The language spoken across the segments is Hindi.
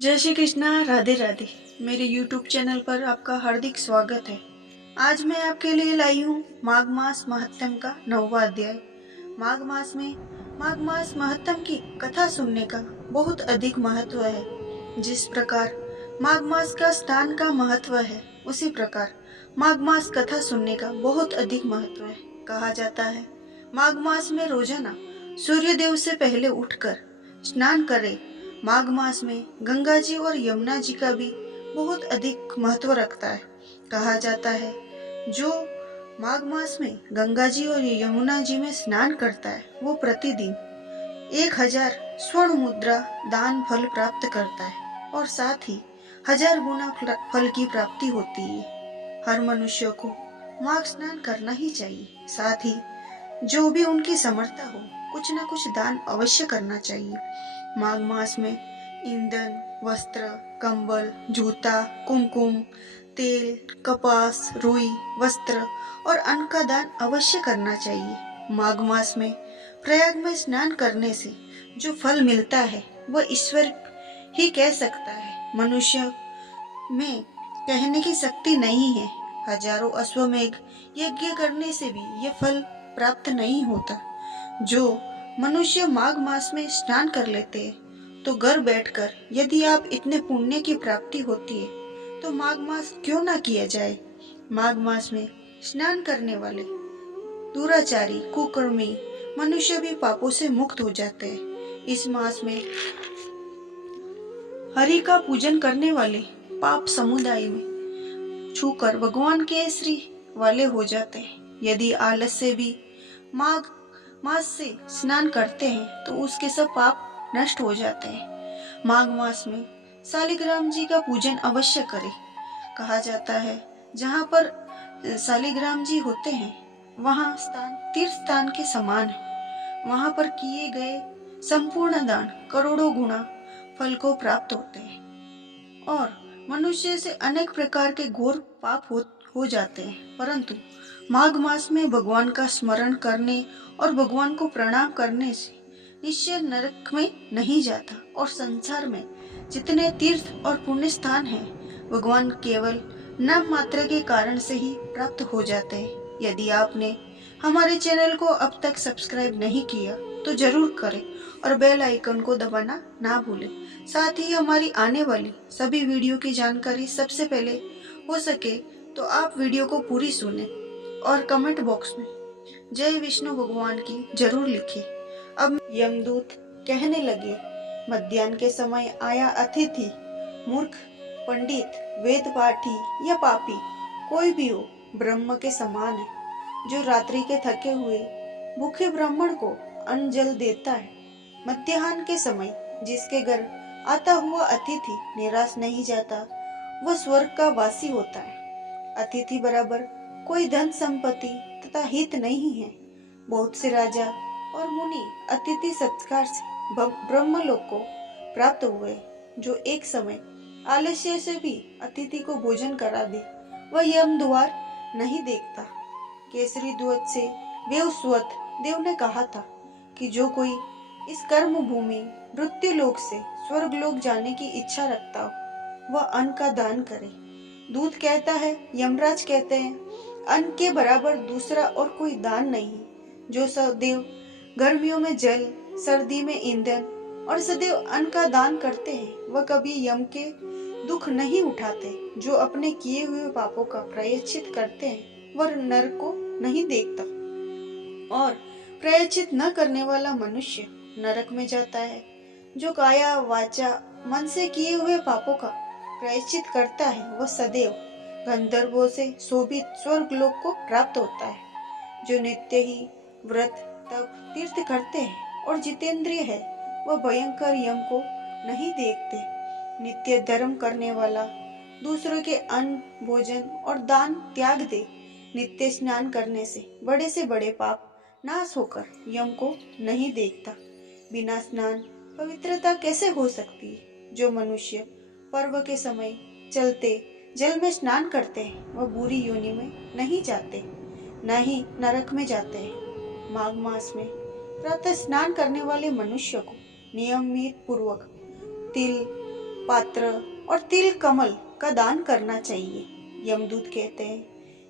जय श्री कृष्णा। राधे राधे। मेरे YouTube चैनल पर आपका हार्दिक स्वागत है। आज मैं आपके लिए लाई हूँ माघ मास महात्म्य का 9वां अध्याय। माघ मास में माघ मास महात्म्य की कथा सुनने का बहुत अधिक महत्व है। जिस प्रकार माघ मास का स्नान का महत्व है, उसी प्रकार माघ मास कथा सुनने का बहुत अधिक महत्व है। कहा जाता है माघ मास में रोजाना सूर्यदेव से पहले उठकर स्नान करें। माघ मास में गंगा जी और यमुना जी का भी बहुत अधिक महत्व रखता है। कहा जाता है जो माघ मास में गंगा जी और यमुना जी में स्नान करता है, वो प्रतिदिन 1000 स्वर्ण मुद्रा दान फल प्राप्त करता है और साथ ही 1000 गुना फल की प्राप्ति होती है। हर मनुष्य को माघ स्नान करना ही चाहिए। साथ ही जो भी उनकी समर्था हो, कुछ न कुछ दान अवश्य करना चाहिए। माघ मास में ईंधन, वस्त्र, कंबल, जूता, कुमकुम, तेल, कपास, रुई, वस्त्र और अन्न का दान अवश्य करना चाहिए। माघ मास में प्रयाग में स्नान करने से जो फल मिलता है वह ईश्वर ही कह सकता है। मनुष्य में कहने की शक्ति नहीं है। हजारों अश्वमेघ यज्ञ करने से भी यह फल प्राप्त नहीं होता। जो मनुष्य माघ मास में स्नान कर लेते हैं, तो घर बैठकर यदि आप इतने पुण्य की प्राप्ति होती है तो माघ मास क्यों ना किया जाए। माघ मास में स्नान करने वाले दुराचारी, कुकर्मी मनुष्य भी पापों से मुक्त हो जाते हैं। इस मास में हरि का पूजन करने वाले पाप समुदाय में छूकर भगवान के श्री वाले हो जाते हैं। यदि आलस से भी माघ मास से स्नान करते हैं तो उसके सब पाप नष्ट हो जाते हैं। माघ मास में शालिग्राम जी का पूजन अवश्य करें। कहा जाता है जहाँ पर शालिग्राम जी होते हैं वहाँ स्थान तीर्थ स्थान के समान है। वहाँ पर किए गए संपूर्ण दान करोड़ों गुना फल को प्राप्त होते हैं और मनुष्य से अनेक प्रकार के घोर पाप हो जाते हैं। परंतु माघ मास में भगवान का स्मरण करने और भगवान को प्रणाम करने से निश्चय नरक में नहीं जाता और संसार में जितने तीर्थ और पुण्य स्थान हैं, भगवान केवल नाम मात्र के कारण से ही प्राप्त हो जाते हैं। यदि आपने हमारे चैनल को अब तक सब्सक्राइब नहीं किया तो जरूर करें और बेल आइकन को दबाना ना भूलें। साथ ही हमारी आने वाली सभी वीडियो की जानकारी सबसे पहले हो सके तो आप वीडियो को पूरी सुने और कमेंट बॉक्स में जय विष्णु भगवान की जरूर लिखें। अब यमदूत कहने लगे, मध्याह्न के समय आया अतिथि, मूर्ख, पंडित, वेद पाठी या पापी कोई भी हो, ब्रह्म के समान है। जो रात्रि के थके हुए भूखे ब्राह्मण को अन्न जल देता है, मध्याह्न के समय जिसके घर आता हुआ अतिथि निराश नहीं जाता, वह स्वर्ग का वासी होता है। अतिथि बराबर कोई धन संपत्ति तथा हित नहीं है। बहुत से राजा और मुनि अतिथि सत्कार से ब्रह्मलोक को प्राप्त हुए। जो एक समय आलस्य से भी अतिथि को भोजन करा दे, वह यम द्वार नहीं देखता। केसरी ध्वज से वेवस्वत देव ने कहा था कि जो कोई इस कर्म भूमि मृत्यु लोक से स्वर्ग लोक जाने की इच्छा रखता हो, वह अन्न का दान करे। दूत कहता है, यमराज कहते हैं, अन्न के बराबर दूसरा और कोई दान नहीं। जो सदैव गर्मियों में जल, सर्दी में ईंधन और सदैव अन्न का दान करते हैं, वह कभी यम के दुख नहीं उठाते। जो अपने किए हुए पापों का प्रायश्चित करते हैं, वह नरक को नहीं देखता और प्रायश्चित न करने वाला मनुष्य नरक में जाता है। जो काया, वाचा, मन से किए हुए पापों का प्रायश्चित करता है, वह सदैव गंधर्वों से शोभित स्वर्ग लोक को प्राप्त होता है। जो नित्य ही व्रत, तप, तीर्थ करते हैं और जितेंद्रिय है, वह भयंकर यम को नहीं देखते। नित्य धर्म करने वाला दूसरों के अन्न, भोजन और दान त्याग दे। नित्य स्नान करने से बड़े पाप नाश होकर यम को नहीं देखता। बिना स्नान पवित्रता कैसे हो सकती है। जो मनुष्य पर्व के समय चलते जल में स्नान करते हैं, वह बुरी योनि में नहीं जाते, न ही नरक में जाते हैं। माघ मास में प्रातः स्नान करने वाले मनुष्य को नियमित पूर्वक तिल, पात्र और तिल कमल का दान करना चाहिए। यमदूत कहते हैं,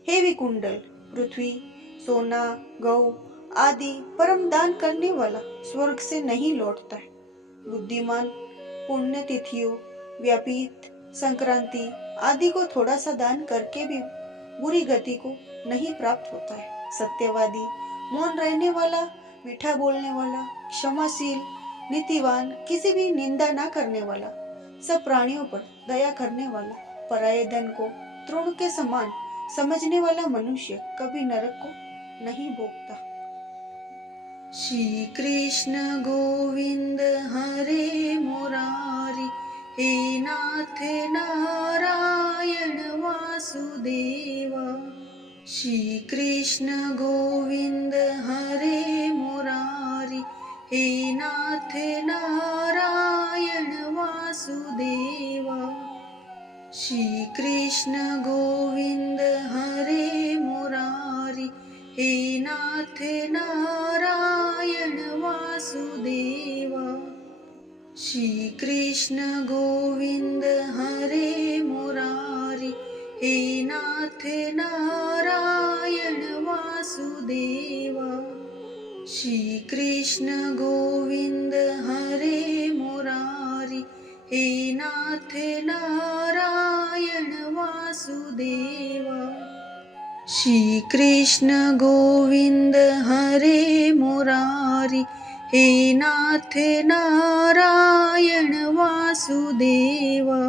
हे विकुंडल, पृथ्वी, सोना, गौ आदि परम दान करने वाला स्वर्ग से नहीं लौटता है। बुद्धिमान पुण्य तिथियों, व्यापीत, संक्रांति आदि को थोड़ा सा दान करके भी बुरी गति को नहीं प्राप्त होता है। सत्यवादी, मौन रहने वाला, मीठा बोलने वाला, क्षमाशील, नीतिवान, किसी भी निंदा ना करने वाला, सब प्राणियों पर दया करने वाला, पराये धन को तृण के समान समझने वाला मनुष्य कभी नरक को नहीं भोगता। श्री कृष्ण गोविंद हरे मुरारी, हे नाथ नारायण वासुदेवा। श्री कृष्ण गोविंद हरे मुरारी, हे नाथ नारायण वासुदेवा। श्री कृष्ण गोविंद हरे मुरारी, हे नाथ नारायण वासुदेवा। श्री कृष्ण गोविंद हरे मुरारी, हे नाथ नारायण वासुदेवा। श्री कृष्ण गोविंद हरे मुरारी, हे नाथ नारायण वासुदेवा। श्री कृष्ण गोविंद हरे मुरारी, हे नाथ नारायण वासुदेवा।